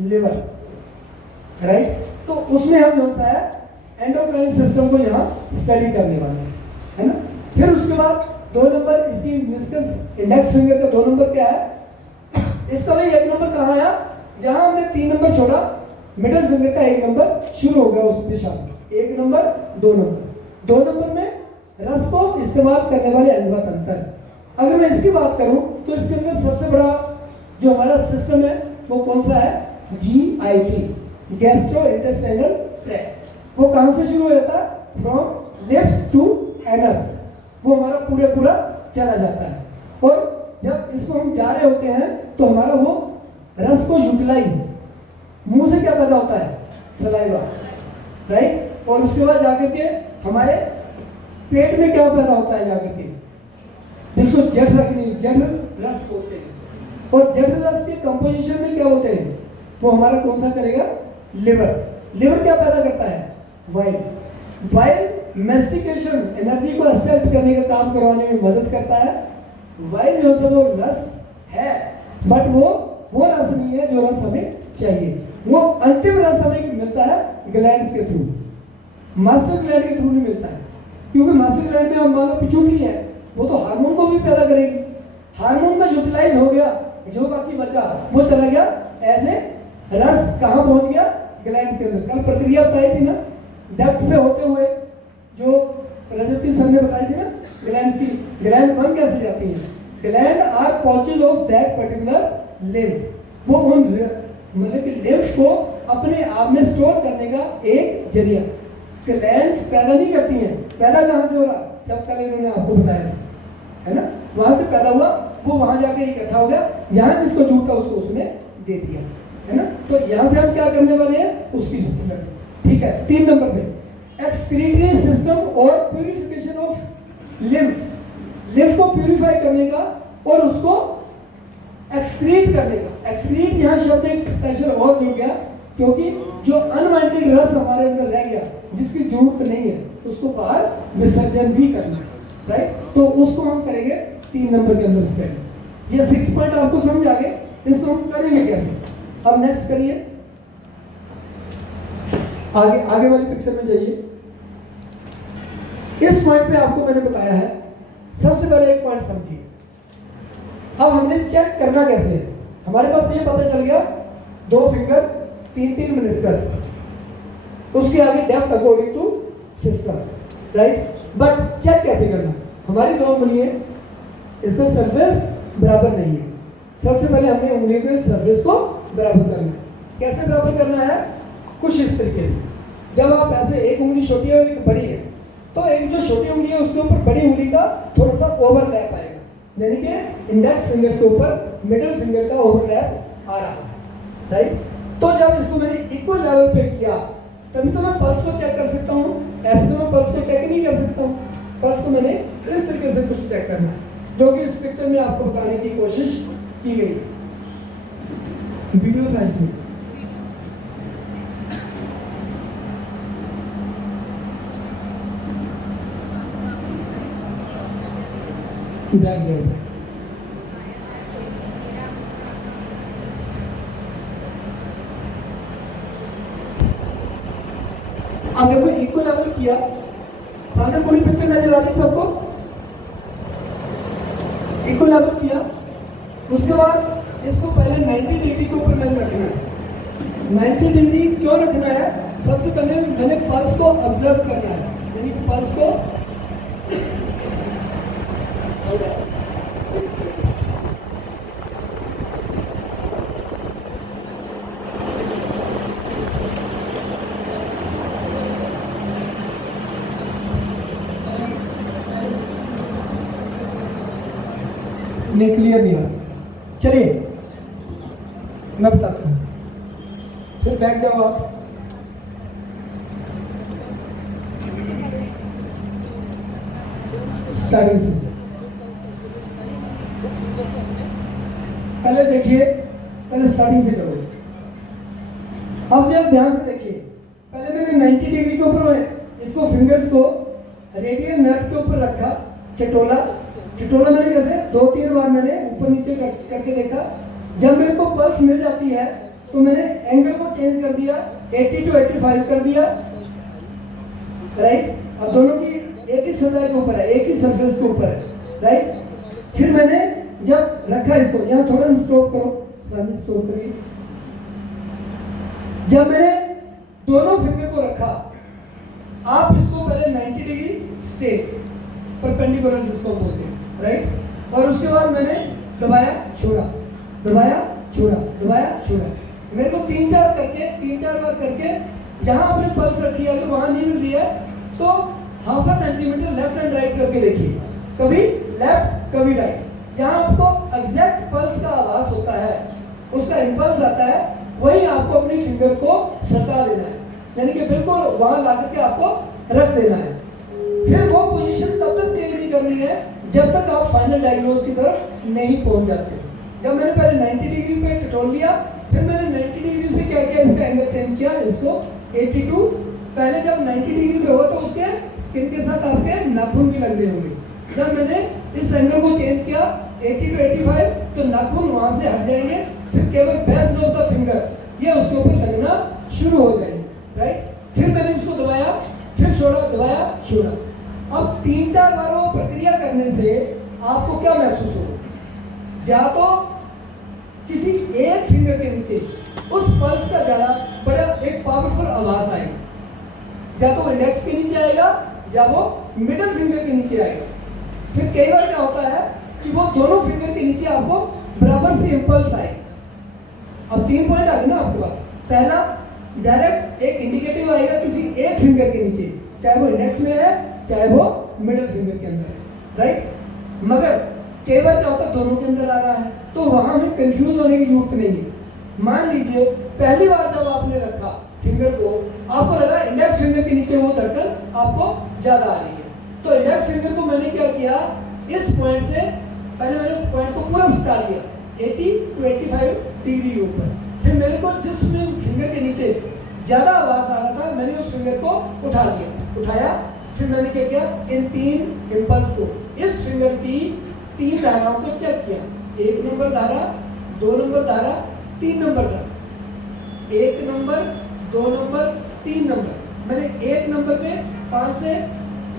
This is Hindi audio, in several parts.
Liver, right. तो उसमें हम कौन सा है एंडोक्राइन सिस्टम को यहाँ स्टडी करने वाले हैं, है ना। फिर उसके बाद 2 नंबर इसकी मिस्कस इंडेक्स फिंगर का 2 नंबर क्या है, इसका भाई 1 नंबर कहाँ आया, जहां हमने 3 नंबर छोड़ा मिडिल फिंगर का 1 नंबर शुरू हो गया उस दिशा में, 1 नंबर 2 नंबर। 2 नंबर में रस को इस्तेमाल करने वाले अंग तंत्र। अगर मैं इसकी बात करूं तो इसके अंदर सबसे बड़ा जो हमारा सिस्टम है वो कौन सा है, GIT, गैस्ट्रो इंटेस्टाइनल ट्रैक्ट। वो कहां से शुरू हो जाता है, फ्रॉम लिप्स टू एनस, वो हमारा पूरा चला जाता है। और जब इसको हम जा रहे होते हैं तो हमारा वो रस को यूटिलाइज, मुंह से क्या पैदा होता है, सलाइवा, राइट। और उसके बाद जाकर के हमारे पेट में क्या पैदा होता है जाकर के, जिसको जठ रस बोलते हैं। और जठ रस के कंपोजिशन में क्या होते हैं, वो हमारा कौन सा करेगा, लिवर क्या पैदा करता है, वाइल मेस्टिकेशन, एनर्जी को एक्सट्रैक्ट करने का काम करवाने में मदद करता है। वाइल जो है वो रस है, बट वो रस नहीं है जो रस हमें चाहिए। वो अंतिम रस हमें मिलता है ग्लैंड्स के थ्रू, मास्टर ग्लैंड के थ्रू नहीं मिलता है, क्योंकि मास्टर ग्लैंड में हम मान लो पिट्यूटरी है, वो तो हार्मोन को भी पैदा करेगी। हार्मोन का यूटिलाइज हो गया, जो बाकी बचा वो चला गया, ऐसे रस कहाँ पहुंच गया, ग्लैंड्स के अंदर। कल प्रक्रिया बताई थी ना, डेप्थ से होते हुए जो प्रजापति सर ने बताई थी ना, ग्लैंड्स की, ग्लैंड बन कैसे जाती है, gland are pouches of that particular lymph. वो उन मतलब कि लिम्फ को अपने आप में स्टोर करने का एक जरिया। ग्लैंड्स पैदा नहीं करती हैं, पैदा कहाँ से हो रहा, सब कल इन्होंने आपको बताया है ना, वहां से पैदा हुआ, वो वहां जाके इकट्ठा हो गया, जहां जिसको जरूरत था उसको उसने दे दिया, है ना। तो यहाँ से हम क्या करने वाले हैं, उसकी सिस्टम, ठीक है। 3 नंबर पे एक्सक्रीटरी सिस्टम और प्यूरिफिकेशन ऑफ लिम्फ को प्यूरिफाई करने का और उसको एक्सक्रीट करने का। एक्सक्रीट यहाँ शब्द एक स्पेशल और जुड़ गया, क्योंकि जो अनवांटेड रस हमारे अंदर रह गया, जिसकी जरूरत नहीं है, उसको बाहर विसर्जन भी करना है, राइट। तो उसको हम करेंगे 3 नंबर के अंदर स्टडी। ये 6 पॉइंट आपको समझ आ गए, इसको हम करेंगे कैसे। अब नेक्स्ट करिए, आगे वाली पिक्चर में जाइए। इस पॉइंट पे आपको मैंने बताया है, सबसे पहले एक पॉइंट समझिए। अब हमने चेक करना कैसे है, हमारे पास ये पता चल गया 2 फिंगर 3 मिनिस्कस, उसके आगे depth according to system, right. But check कैसे करना, हमारी 2 उंगलियां, इसका सरफेस बराबर नहीं है। सबसे पहले हमने उंगलियों के सरफेस को बराबर करना है। कैसे बराबर करना है, कुछ इस तरीके से। जब आप ऐसे एक उंगली छोटी है और एक बड़ी है, तो एक जो छोटी उंगली है उसके ऊपर बड़ी उंगली का थोड़ा सा ओवरलैप आएगा, यानी कि इंडेक्स फिंगर के ऊपर मिडिल फिंगर का ओवरलैप आ रहा है, राइट। तो जब इसको मैंने इक्वल लेवल पे किया, तभी तो मैं पल्स को चेक कर सकता हूँ, ऐसे तो मैं पल्स को चेक नहीं कर सकता हूँ। पल्स को मैंने इस तरीके से कुछ चेक करना है, जो कि इस पिक्चर में आपको बताने की कोशिश की गई है, वीडियो साइंस में। बैक जाइए, अब देखो इक्वल लेवल किया, सामने पूरी पिक्चर नजर आ रही है सबको, इक्वल लेवल किया। उसके बाद इसको पहले 90 डिग्री के ऊपर मैंने रखना है। 90 डिग्री क्यों रखना है, सबसे पहले मैंने पल्स को ऑब्जर्व करना है, यानी पल्स को नहीं क्लियर नहीं आ। चलिए मैं बताता हूँ, फिर बैठ जाओ आप। स्टार्टिंग से पहले देखिए, पहले स्टार्टिंग से करो। अब जब ध्यान से देखिए, पहले मैंने 90 डिग्री के ऊपर इसको फिंगर्स को रेडियल नर्व के ऊपर रखा, टिटोला मैंने कैसे 2-3 बार मैंने ऊपर नीचे करके देखा। जब मेरे को पल्स मिल जाती है तो मैंने एंगल को चेंज कर दिया, 80 to 85 कर दिया, राइट। अब दोनों की एक ही सतह के ऊपर है, एक ही सरफेस के ऊपर है, राइट। फिर मैंने जब रखा इसको, यहाँ थोड़ा सा स्टॉप करो, सामने स्टॉप करिए। जब मैंने दोनों फिंगर को रखा, आप इसको पहले 90 डिग्री स्ट्रेट परपेंडिकुलर जिसको बोलते हैं, राइट। और उसके बाद मैंने दबाया छोड़ा, दबाया छोड़ा, दबाया छोड़ा। मेरे को 3-4 बार करके जहां आपने पल्स रखी है तो वहां नहीं मिल रही है, तो ½ सेंटीमीटर लेफ्ट एंड राइट करके देखिए, कभी लेफ्ट कभी राइट। जहां आपको एग्जैक्ट पल्स का आभास होता है, उसका इंपल्स आता है, वहीं आपको अपनी फिंगर को सटा देना है, यानी कि बिल्कुल वहां ला करके आपको रख देना है। फिर वो पोजीशन तब तक चेंज नहीं करनी है जब तक आप फाइनल डायग्नोज की तरफ नहीं पहुंच जाते। जब मैंने पहले 90 डिग्री पे टटोल लिया, फिर मैंने 90 डिग्री से क्या किया, इसका एंगल चेंज किया, इसको 82। पहले जब 90 डिग्री पे हो तो उसके स्किन के साथ आपके नाखून भी लग रहे होंगे। जब मैंने इस एंगल को चेंज किया 80 to 85, तो नाखून वहां से हट जाएंगे, फिर केवल बैक्स ऑफ द फिंगर ये उसके ऊपर लगना शुरू हो जाएंगे, राइट। फिर मैंने इसको दबाया, फिर छोड़ा, दबाया छोड़ा। अब 3-4 बार वो प्रक्रिया करने से आपको क्या महसूस होगा, या तो किसी एक फिंगर के नीचे उस पल्स का ज्यादा बड़ा एक पावरफुल आवाज आएगा, या तो इंडेक्स के नीचे आएगा या वो मिडिल फिंगर के नीचे आएगा। फिर कई बार क्या होता है कि वो दोनों फिंगर के नीचे आपको बराबर से इंपल्स आए। अब 3 पॉइंट आ गए ना आपके पास। पहला, डायरेक्ट एक इंडिकेटिव आएगा किसी एक फिंगर के नीचे, चाहे वो इंडेक्स में है चाहे वो मिडिल फिंगर के अंदर है, राइट। मगर कई बार क्या होता है दोनों के अंदर आ रहा है, तो वहां हमें कंफ्यूज होने की जरूरत नहीं है। मान लीजिए पहली बार जब आपने रखा फिंगर को, आपको लगा इंडेक्स फिंगर के नीचे वो धड़कन आपको ज्यादा आ रही है, तो इंडेक्स फिंगर को मैंने क्या किया, इस पॉइंट से पहले मैंने पॉइंट को पूरा सटा लिया 80 to 85 डिग्री के ऊपर। फिर मेरे को जिस फिंगर के नीचे ज्यादा आवाज आ रहा था, मैंने उस फिंगर को उठा लिया, उठाया। फिर मैंने क्या किया, इन 3 इंपल्स को, इस फिंगर की 3 धाराओं को चेक किया, 1 नंबर धारा, 2 नंबर धारा, 3 नंबर धारा, 1 नंबर, 2 नंबर, 3 नंबर। मैंने 1 नंबर पे 5 से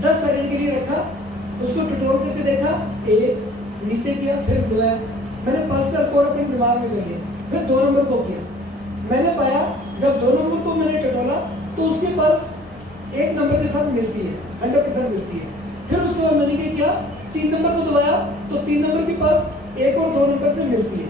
10 सेकंड के लिए रखा, उसको टटोल करके देखा, 1 नीचे किया, फिर दबाया। मैंने पल्स का कोड अपने दिमाग में कर लिया। फिर 2 नंबर को किया, मैंने पाया जब 2 नंबर को मैंने टटोला तो उसकी पल्स 1 नंबर के साथ मिलती है, 100% मिलती है। फिर उसके बाद मैंने क्या किया, 3 नंबर को दबाया तो 3 नंबर की पल्स 1 और 2 नंबर से मिलती है।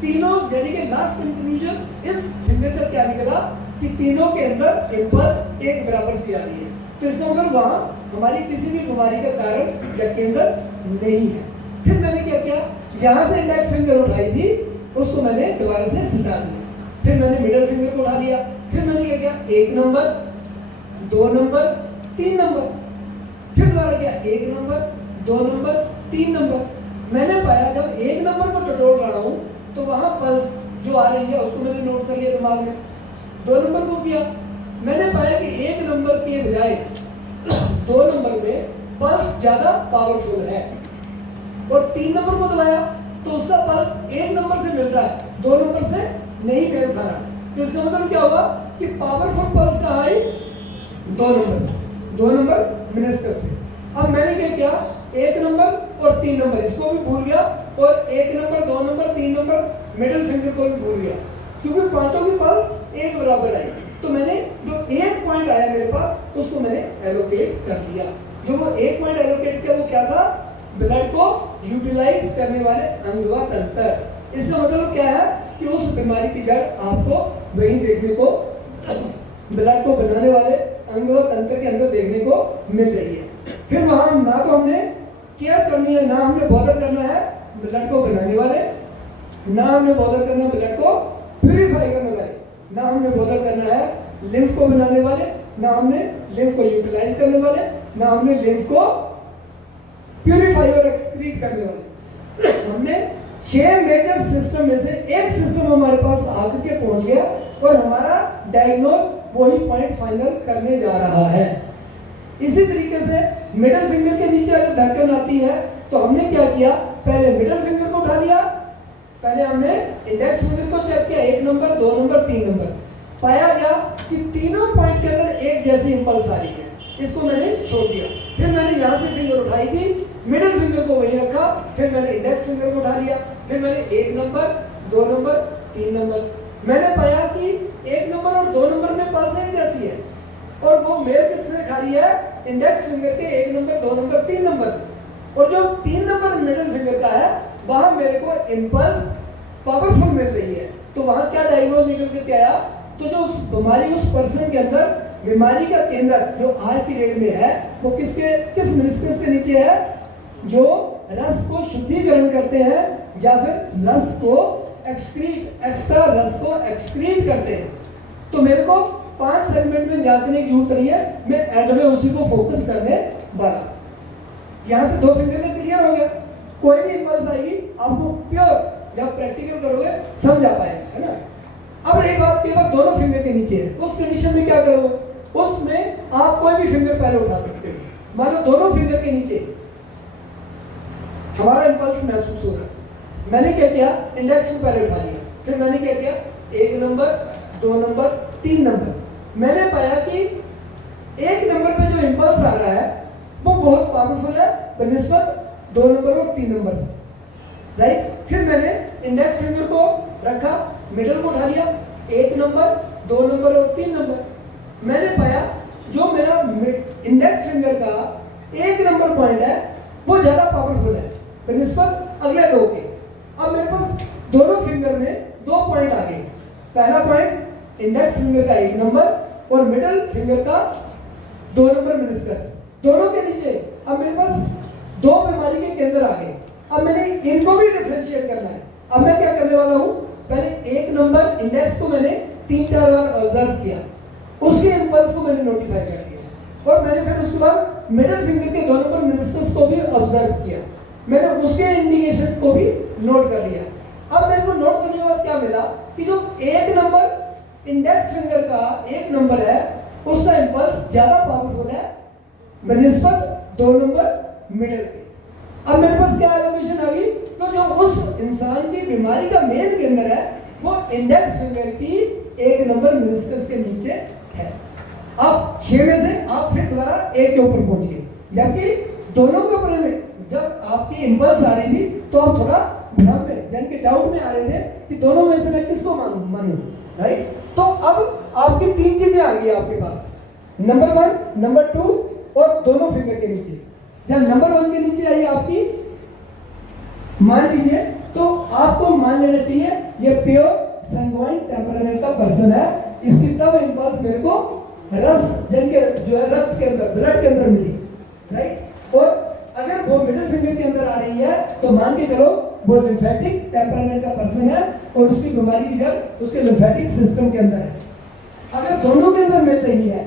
तीनों, यानी कि लास्ट कंक्लूजन इस फिंगर का क्या निकला कि तीनों के अंदर इंपल्स एक बराबर सी आ रही है। तो इसका मतलब वहां हमारी किसी भी बीमारी का कारण या केंद्र नहीं है। फिर मैंने क्या किया, जहां से इंडेक्स फिंगर उठाई थी उसको मैंने दोबारा से सिटा दिया। फिर मैंने मिडिल फिंगर को उठा लिया। फिर मैंने क्या किया, 1 नंबर, 2 नंबर, 3 नंबर। फिर दोबारा किया, 1 नंबर, 2 नंबर, 3 नंबर। मैंने पाया जब 1 नंबर को टटोल रहा हूं तो वहां पल्स जो आ रही है उसको मैंने नोट कर लिया दिमाग में। 2 नंबर को किया, मैंने पाया कि 1 नंबर के बजाय 2 नंबर में पल्स ज्यादा पावरफुल है। और 3 नंबर को दबाया तो उसका पल्स 1 नंबर से मिल रहा है, 2 नंबर से नहीं मेल खा रहा। तो इसका मतलब क्या हुआ कि पावरफुल पल्स कहाँ आई, 2 नंबर मेनिस्कस में। अब मैंने क्या किया, 1 नंबर और 3 नंबर इसको भी भूल गया, और 1 number, 2 number, 3 number middle finger को भी भूल गया, क्योंकि पांचों की पल्स एक बराबर आई। तो मैंने जो 1 पॉइंट आया मेरे पास उसको मैंने एलोकेट कर दिया। जो वो 1 पॉइंट एलोकेट किया वो क्या था, ब्लड को यूटिलाइज करने वाले अंगवा तंत्र। इसका मतलब क्या है कि उस बीमारी की जड़ आपको वहीं देखने को, ब्लड को बनाने वाले अंगवा तंत्र के अंदर देखने को मिल रही है। फिर वहां ना तो हमने केयर करनी है, ना हमने बॉदर करना है ब्लड को बनाने वाले, ना हमने बॉदर करना है ब्लड को प्यूरिफाई करने वाले, ना हमने बॉदर करना है लिम्फ को बनाने वाले, ना हमने लिम्फ को यूटिलाइज करने वाले, ना हमने लिम्फ को प्यूरिफाई और एक्सक्रीट करने वाले। हमने 6 मेजर सिस्टम में से एक सिस्टम हमारे पास आकर के पहुंच गया और हमारा डायग्नोज वही पॉइंट फाइनल करने जा रहा है। इसी तरीके से मिडिल फिंगर के नीचे अगर धड़कन आती है तो हमने क्या किया, पहले मिडिल फिंगर को उठा लिया, पहले हमने इंडेक्स फिंगर को चेक किया, 1 नंबर, 2 नंबर, 3 नंबर, पाया गया कि तीनों पॉइंट के अंदर एक जैसी इंपल्स आ रही है, इसको मैंने छोड़ दिया। फिर मैंने यहाँ से फिंगर उठाई थी, मिडिल फिंगर को वहीं रखा, फिर मैंने इंडेक्स फिंगर को उठा लिया, फिर मैंने 1 नंबर, 2 नंबर, 3 नंबर, मैंने पाया कि 1 नंबर और 2 नंबर में पल्स एक जैसी है, और वो मेल किससे खा रही है, इंडेक्स फिंगर के 1 नंबर, 2 नंबर, 3 नंबर से। और जो 3 नंबर मिडिल फिंगर का है, वहां मेरे को इंपल्स पावरफुल मिल रही है। तो वहां क्या डायग्नोज निकल के आया, तो जो उस बीमारी, उस पर्सन के अंदर बीमारी का केंद्र जो आज की डेट में है, वो किस मेनिस्कस के नीचे है, जो रस को शुद्धिकरण करते हैं या फिर रस को एक्स्ट्रा रस को एक्सक्रीट करते हैं। तो मेरे को 5 सेगमेंट में जांचने की जरूरत नहीं है, मैं एंड में उसी को फोकस करने वाला। यहाँ से 2 फिंगर में क्लियर हो गया, कोई भी इंपल्स आएगी आपको प्योर जब प्रैक्टिकल करोगे समझ आ पाएगा, है ना। अब रही बात केवल दोनों फिंगर के नीचे है, उस कंडीशन में क्या करोगे, उसमें आप कोई भी फिंगर पहले उठा सकते हो। मान लो दोनों फिंगर के नीचे हमारा इंपल्स महसूस हो रहा है, मैंने क्या किया, इंडेक्स को पहले उठा लिया, फिर मैंने क्या किया, 1 नंबर, 2 नंबर, 3 नंबर, मैंने पाया कि 1 नंबर पे जो इंपल्स आ रहा है वो बहुत पावरफुल है बनिस्बत 2 नंबर और 3 नंबर से, राइट। फिर मैंने इंडेक्स फिंगर को रखा, मिडल को उठा लिया, 1 नंबर, 2 नंबर और 3 नंबर, मैंने पाया जो मेरा इंडेक्स फिंगर का 1 नंबर पॉइंट है वो ज्यादा पावरफुल है बनिस्बत अगले 2 के। अब मेरे पास दोनों फिंगर में 2 पॉइंट आ गए, पहला पॉइंट इंडेक्स फिंगर का 1 नंबर और मिडल फिंगर का 2 नंबर मेनिस्कस, दोनों के नीचे अब मेरे पास 2 बीमारी के केंद्र आ गए। अब मैंने इनको भी डिफरेंशिएट करना है। अब मैं क्या करने वाला हूँ, पहले 1 नंबर इंडेक्स को मैंने 3-4 बार ऑब्जर्व किया, उसके इंपल्स को मैंने नोटिफाई कर दिया, और मैंने फिर उसके बाद मिडिल फिंगर के 2 नंबर मेनिस्कस को भी ऑब्जर्व किया, मैंने उसके इंडिकेशन को भी नोट कर लिया। अब मेरे को नोट करने के बाद क्या मिला कि जो 1 नंबर इंडेक्स फिंगर का 1 नंबर है उसका इंपल्स ज्यादा पावरफुल है बनिस्बत 2 नंबर मिडिल के। अब मेरे पास क्या एलोकेशन आ गई, तो जो उस इंसान की बीमारी का मेन केंद्र है वो इंडेक्स फिंगर की 1 नंबर मेनिस्कस के नीचे है। अब 6 में से आप फिर दोबारा 1 के ऊपर पहुंचिए, जबकि दोनों के ऊपर में जब आपकी इंपल्स आ रही थी तो आप थोड़ा भ्रम में यानी कि डाउट में आ रहे थे कि दोनों में से मैं किसको मानूं, राइट। तो अब आपकी 3 चीजें आ गई आपके पास, नंबर 1, नंबर 2 और दोनों फिंगर के नीचे। जब नंबर 1 के नीचे आई आपकी, मान लीजिए, तो आपको मान लेना चाहिए ये प्योर संगुइन टेम्परामेंट का पर्सन है, इसकी तब इंपल्स मेरे को रस जन के जो है रक्त के अंदर, ब्लड के अंदर मिली, राइट। और अगर वो मिडिल फिंगर के अंदर आ रही है तो मान के चलो वो लिम्फेटिक टेम्परामेंट का पर्सन है और उसकी बीमारी की जड़ उसके लिम्फेटिक सिस्टम के अंदर है। अगर दोनों के अंदर मिल रही है,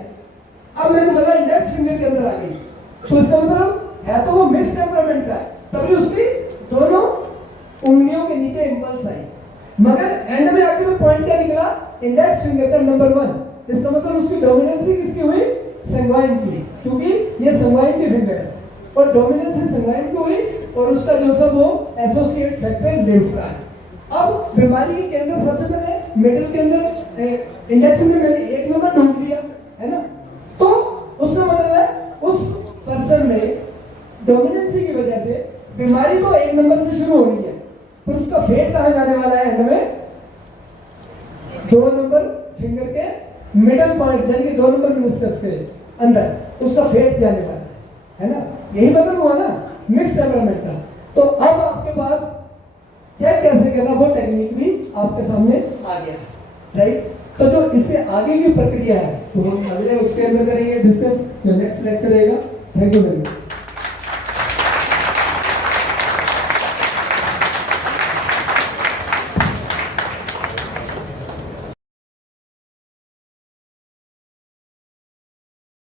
अब मैंने बोला इंडेक्स फिंगर के अंदर आ गई, तो इसका मतलब है तो वो मिक्स टेम्परामेंट का है, तभी उसकी दोनों उंगलियों के नीचे इंपल्स आई, मगर एंड में आके तो पॉइंट क्या निकला, इंडेक्स फिंगर का नंबर 1। इसका मतलब उसकी डोमिनेंसी किसकी हुई, संगवाइन की, क्योंकि ये संगवाइन की फिंगर है और डोमिनेंसी संगवाइन की हुई और उसका जो सब वो एसोसिएट फैक्टर लिम्फ का है। अब बीमारी के केंद्र सबसे पहले मिडिल के अंदर इंडेक्स में मैंने 1 नंबर ढूंढ लिया, है ना। तो उसका मतलब है उस पर्सन में डोमिनेंसी की वजह से बीमारी तो 1 नंबर से शुरू हो रही है, पर उसका फेट कहाँ जाने वाला है, एंड में 2 नंबर फिंगर के मिडल पॉइंट यानी कि 2 नंबर मेनिस्कस के अंदर उसका फेट जाने वाला है ना। यही मतलब हुआ ना मिक्स टेम्परामेंट का। तो अब आपके पास चेक कैसे करना वो टेक्निक भी आपके सामने आ गया, राइट। तो जो इससे आगे की प्रक्रिया है तो हम अगले उसके अंदर करेंगे डिस्कस, जो नेक्स्ट लेक्चर रहेगा। Thank you very much.